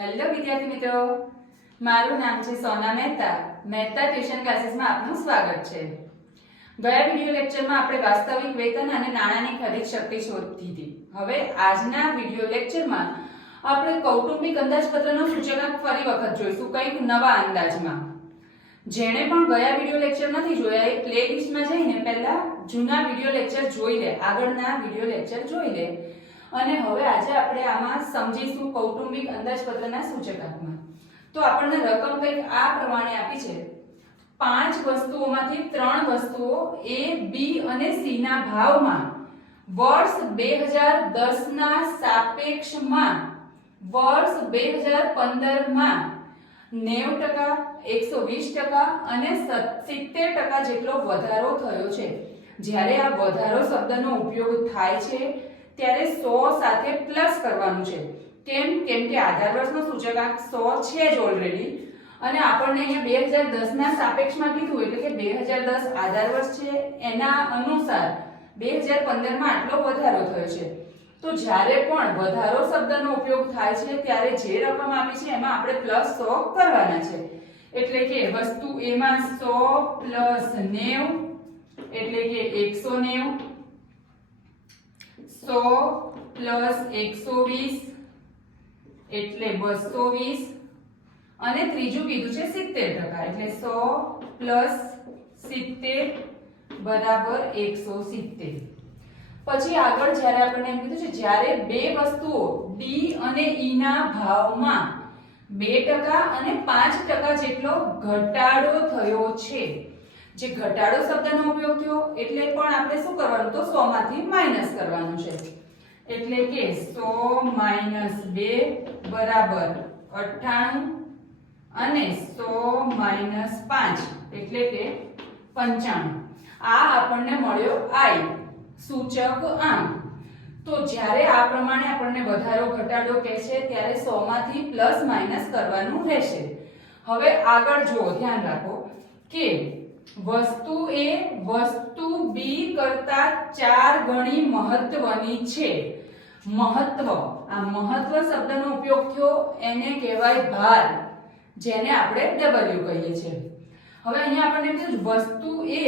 Hello વિદ્યાર્થી મિત્રો, મારું નામ છે સોના મહેતા. મહેતા ટ્યુશન ક્લાસીસમાં આપનું સ્વાગત છે. ગયા વિડિયો લેક્ચરમાં આપણે વાસ્તવિક વેતન અને નાણાંની ખરીદ શક્તિ શોધી હતી. હવે આજના વિડિયો લેક્ચરમાં આપણે કૌટુંબિક અંદાજપત્રનો સૂચકાંક ફરી વખત જોઈશું, કંઈક નવા અંદાજમાં. જેણે પણ ગયા વિડિયો લેક્ચર નથી જોયા એ પ્લેલિસ્ટમાં જઈને પહેલા જૂના વિડિયો લેક્ચર જોઈ લે, આગળના વિડિયો લેક્ચર જોઈ લે. અને હવે આજે આપણે આમાં સમજીશું કૌટુંબિક અંદાજપત્રના સૂચકાંકમાં. તો આપણને રકમ કંઈક આ પ્રમાણે આપી છે. 5 વસ્તુઓમાંથી 3 વસ્તુઓ A, B અને C ના ભાવમાં વર્ષ 2010 ના સાપેક્ષમાં વર્ષ 2015 માં 90%, 120% અને 70% જેટલો વધારો થયો છે. જ્યારે આ વધારો શબ્દનો ઉપયોગ થાય છે ત્યારે 100 સાથે પ્લસ કરવાનું છે. કેમ કે આધાર વર્ષનો સૂચકાંક 100 છે જ ઓલરેડી, અને આપણને અહીંયા 2010 ના સાપેક્ષમાં કીધું એટલે કે 2010 આધાર વર્ષ છે, એના અનુસાર 2015 માં આટલો વધારો થયો છે. તો જ્યારે પણ વધારો શબ્દનો ઉપયોગ થાય છે ત્યારે જે રકમ આપી છે એમાં આપણે પ્લસ 100 કરવાના છે. એટલે કે વસ્તુ A માં 100 પ્લસ 90 એટલે કે 190, 100 પ્લસ 120 એટલે 220, અને ત્રીજું કીધું છે 70%, એટલે 100 પ્લસ 70 બરાબર 170. પછી આગળ જ્યારે આપણને એમ કીધું છે જ્યારે બે વસ્તુઓ D અને E ના ભાવમાં 2% અને 5% જેટલો ઘટાડો થયો છે. જે ઘટાડો શબ્દનો ઉપયોગ થયો એટલે પણ આપણે શું કરવાનું, તો 100 માંથી માઈનસ કરવાનું છે. એટલે કે 100 માઈનસ 2 બરાબર 98 અને 100 માઈનસ 5 એટલે કે 95. આ આપણને મળ્યો I સૂચક આંક. તો જ્યારે આ પ્રમાણે આપણને વધારો ઘટાડો કહે છે ત્યારે 100 માંથી પ્લસ માઈનસ કરવાનું રહેશે. હવે આગળ જુઓ, ધ્યાન રાખો કે વસ્તુ A વસ્તુ B કરતા 4 ગણી મહત્વની છે. મહત્વ, આ મહત્વ શબ્દનો ઉપયોગ થયો એને કહેવાય ભાર, જેને આપણે W કહીએ છીએ. હવે અહીંયા આપણને કીધું વસ્તુ A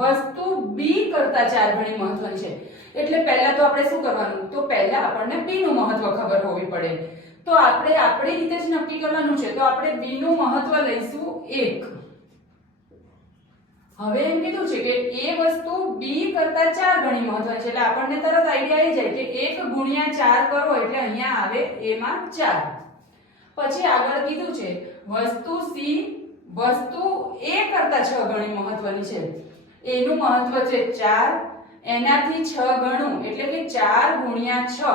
વસ્તુ B કરતા 4 ગણી મહત્વની છે. એટલે પહેલા તો આપણે શું કરવાનું, તો પહેલા આપણને B નું મહત્વ ખબર હોવી પડે. તો આપણે આપણી રીતે જ નક્કી કરવાનું છે. તો આપણે B નું મહત્વ લઈશું 1. હવે એમ કીધું છે કે એ વસ્તુ B કરતા 4 ગણી મહત્વની છે. એટલે આપણને તરત આઈડિયા આવી જાય કે 1 ગુણ્યા 4 કરો એટલે અહીંયા આવે A માં 4. પછી આગળ કીધું છે વસ્તુ C વસ્તુ A કરતા 6 ગણી મહત્વની છે. A નું મહત્વ છે 4, એનાથી 6 ગણું એટલે કે 4 ગુણ્યા 6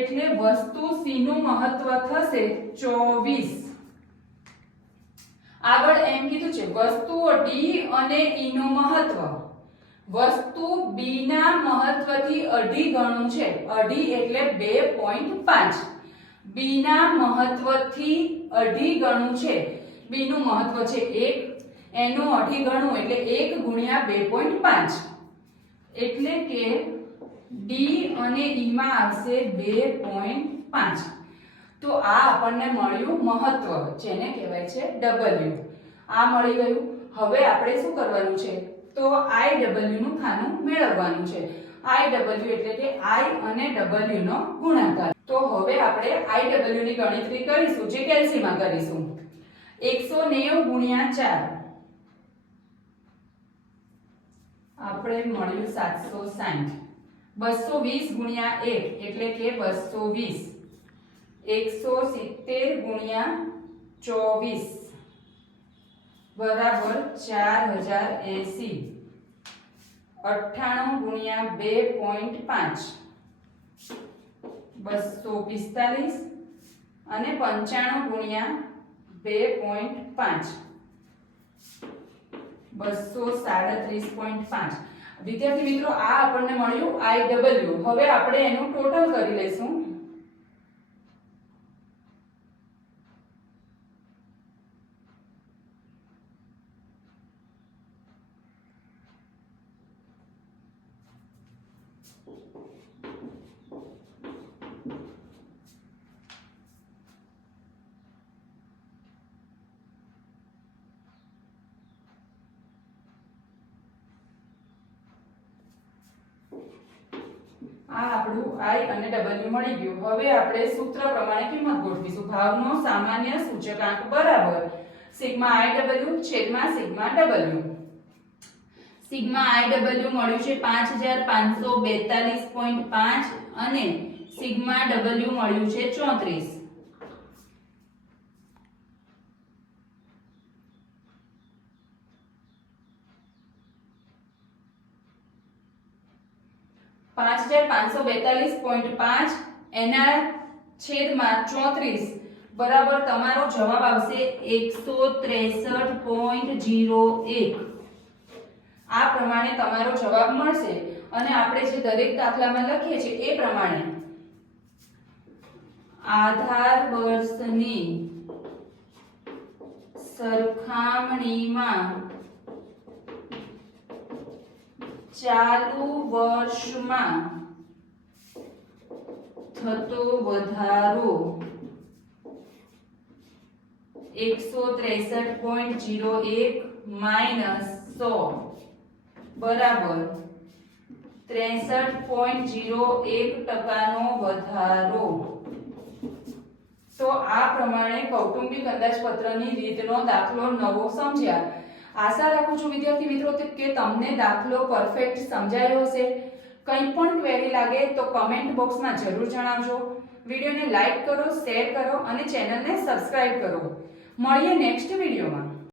એટલે વસ્તુ C નું મહત્વ થશે 24. આગળ એમ કીધું છે વસ્તુઓ D અને E નું મહત્વ વસ્તુ B ના મહત્વથી અઢી ગણું છે. અઢી એટલે 2.5. B ના મહત્વથી અઢી ગણું છે. B નું મહત્વ છે 1, એનું અઢી ગણું એટલે 1 ગુણ્યા 2.5 એટલે કે D અને E માં આવશે 2.5. તો આ આપણને મળ્યું મહત્વ, જેને કહેવાય છે W. આ મળી ગયું. હવે આપણે શું કરવાનું છે, તો IW નું ખાનું મેળવવાનું છે. IW એટલે કે I અને W નો ગુણાકાર. તો હવે આપણે IW ની ગણતરી કરીશું, જે કેલ્સીમાં કરીશું. 190 ગુણ્યા 4 આપણે મળ્યું 760. 220 ગુણ્યા 1 એટલે કે 220. 170 ગુણ્યા 24 બરાબર 4080. 98 ગુણ્યા 2.5 245 અને 95 ગુણ્યા 2.5 237.5. વિદ્યાર્થી મિત્રો, આ આપણને મળ્યું IW. હવે આપણે એનું ટોટલ કરી લઈશું. આ આપણું I અને W મળી ગયું. હવે આપણે સૂત્ર પ્રમાણે કિંમત ગોઠવીશું. ભાવનો સામાન્ય સૂચકાંક બરાબર સિગ્મા IW છેદમાં સિગ્મા W. સિગ્મા IW મળ્યું છે 5542.5 અને સિગ્મા W મળ્યું છે 34. $5542.5 એના છેદમાં 34 બરાબર તમારો જવાબ આવશે 163.01. આ પ્રમાણે તમારો જવાબ મળશે. અને આપણે જે દરેક દાખલામાં લખીએ છીએ એ પ્રમાણે આધાર વર્ષની સરખામણીમાં ચાલુ વર્ષમાં થતો વધારો 163.01 માઈનસ 100 બરાબર 63.01% વધારો. તો આ પ્રમાણે કૌટુંબિક અંદાજપત્રની રીતનો દાખલો નવો સમજ્યા. આશા રાખું છું વિદ્યાર્થી મિત્રો કે તમને દાખલો પરફેક્ટ સમજાયો હશે. કંઈ પણ ક્વેરી લાગે તો કમેન્ટ બોક્સમાં જરૂર જણાવજો. વિડીયોને લાઈક કરો, શેર કરો અને ચેનલને સબસ્ક્રાઇબ કરો. મળીએ નેક્સ્ટ વિડીયોમાં.